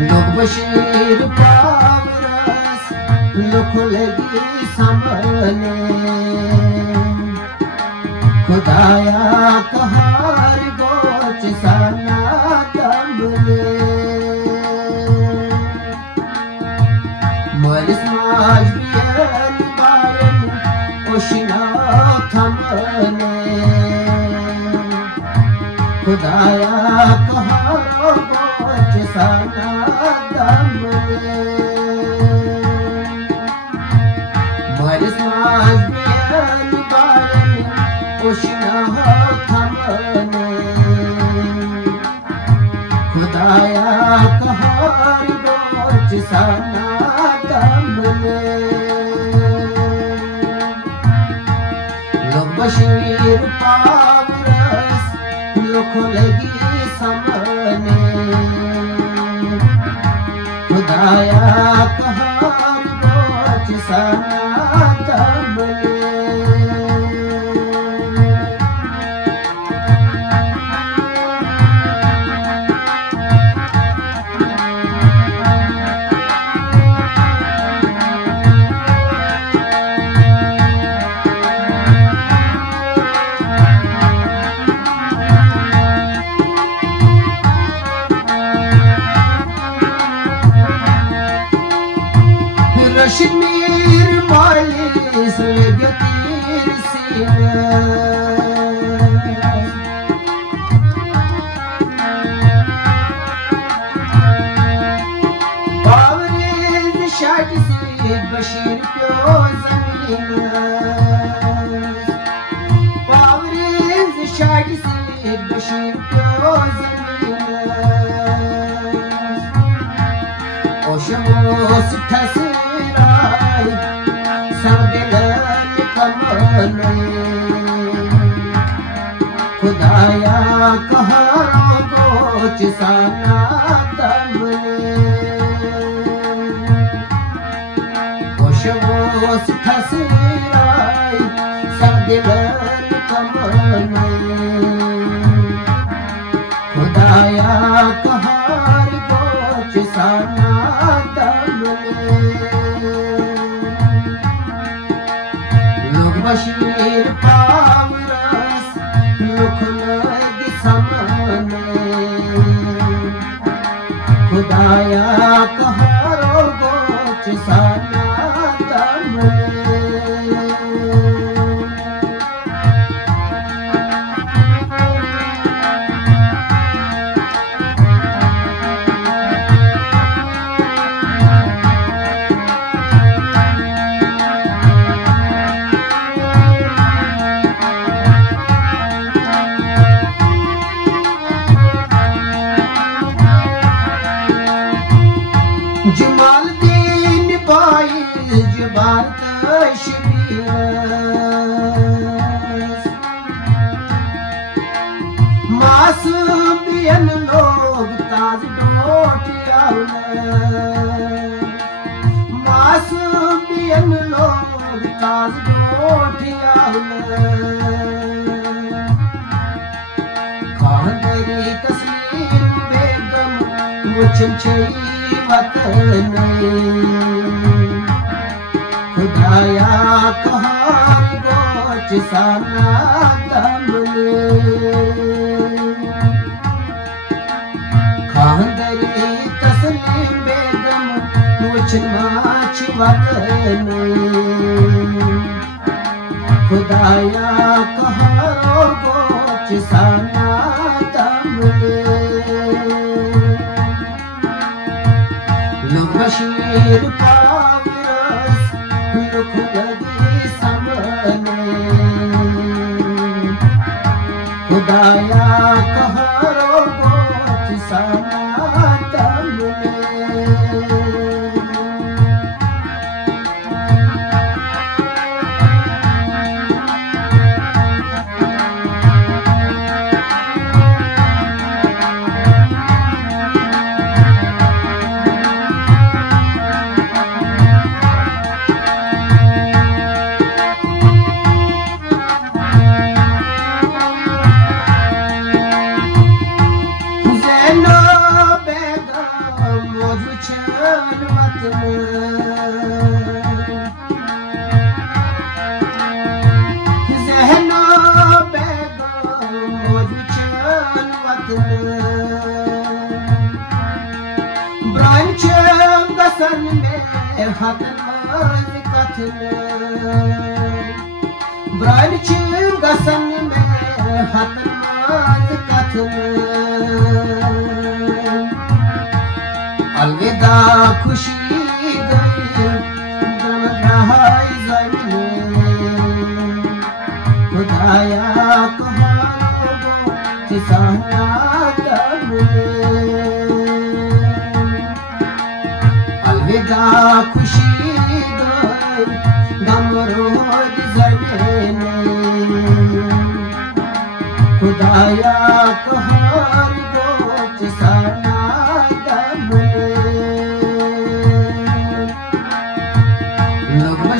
लोग बशीर पावरस लुख लगी सामने खुदाया कहार गोच साना दमले मरिस माज बियन बायन ओशिना थमने खुदाया कहार गोच साना दमले मरिस माज बियन बायन ओशिना थमने खुदाया कहार गोच साना दमले लोग बशीर पावरस लुख लगी सामने खुदाया कहार गोच साना दमले Rashmir malis legatir sinas Pavriz shad sid bashir pyo zaminas Pavriz shad sid bashir pyo zaminas Oshamos thase खुदाया कहार गोच साना दमले ओशवोस थसराय सबदिलन कमने खुदाया कहार गोच साना दमले बशीर पावरस लुख लगी सामने खुदाया कहारो गोच साना दमले जमालदीन बाइज जुबान कश्मीर मासूमियन लोग ताज डोटियावले मासूमियन लोग ताज डोटियावले खांदरी तस्लीम बेगम मुझम छई खुदाया कहार गोच साना दमले खांदरी तस्लीम बेगम मुझ माच वतने खुदाया कहार गोच साना दमले बशीर पावरस लुख लगी सामने खुदाया कहारो गोच साना दमले कथन जहनो बेगम मोजुचन वतन ब्रांच गसन में हतन कथन ब्रांच गसन में हतन कथन अलविदा खुशी गई गम रहाई जमीन खुदाया कहारो किसाना तमने अलविदा खुशी गई गम रोज जमीन खुदाया कहारो किसाना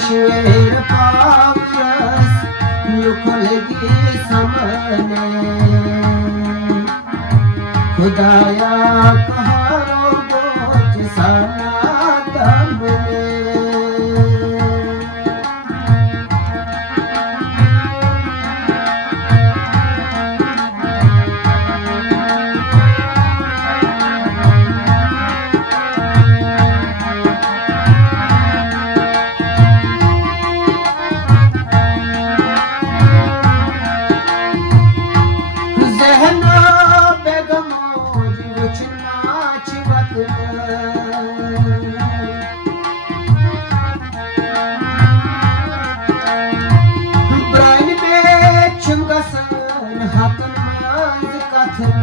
शेर पावरस युखलगी समने खुदाया कहारो बोझ साना दमने ब्राइन में चुंगसन हाथन मांज कथन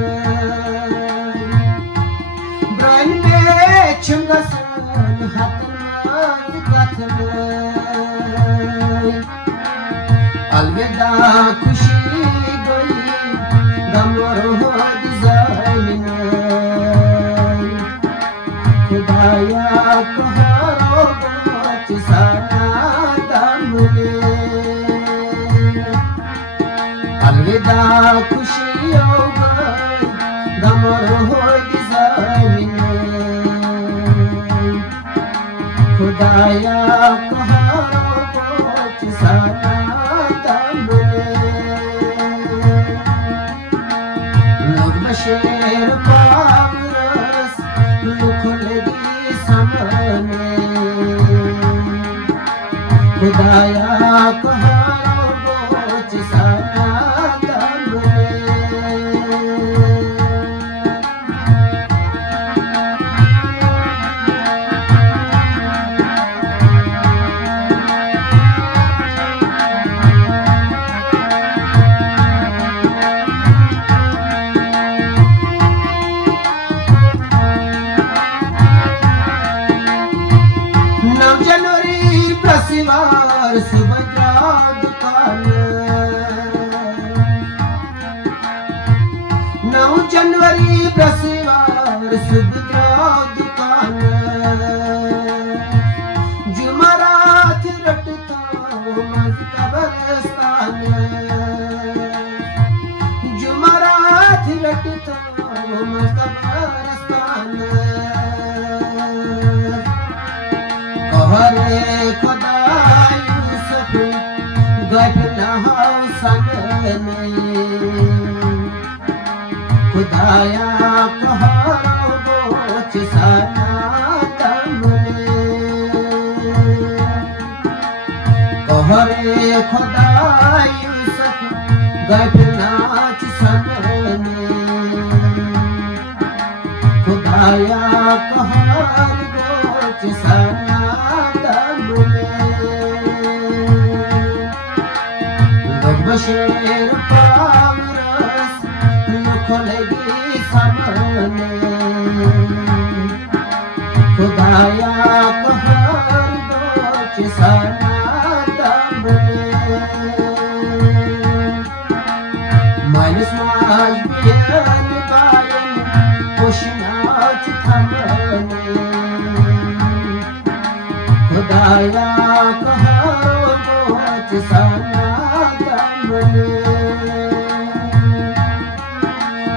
ब्राइन में चुंगसन हाथन मांज कथन अलविदा खुशी गई गमरो डिजाइन खुदाया कहारो बोझ साना दमने अलविदा खुशी हो गई गमरो डिजाइन खुदाया कहारो बोझ साना दमने लोग बशेर पावरस लुखलगी समने खुदाया कहारो बोझ साना दमने प्रसिवार सुभद्रा दुकान 9 जनवरी प्रसिवार सुभद्रा दुकान जुमरात रटता मज कब्रस्तान जुमरात रटता मज कब्रस्तान कहरे खुदा यूसुफ गठना सनने खुदाया कहारो बोझ साना दमने कहरे खुदा यूसुफ गठना सनने खुदाया कहारो बोझ साना बशेर पावरस लुखलगी समने खुदाया कहार बोझ साना दमने मानस माज बियन बायन पोषनाच थमने खुदाया कहारो बोझ साना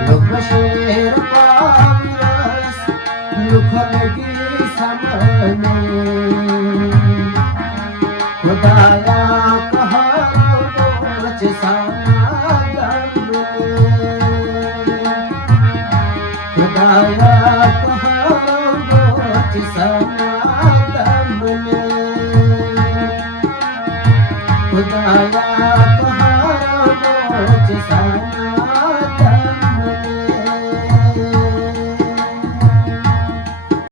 लोग बशेर पावरस लुखलगी समने बने खुदाया कहा रोज साना खुदाया कहा रोज साना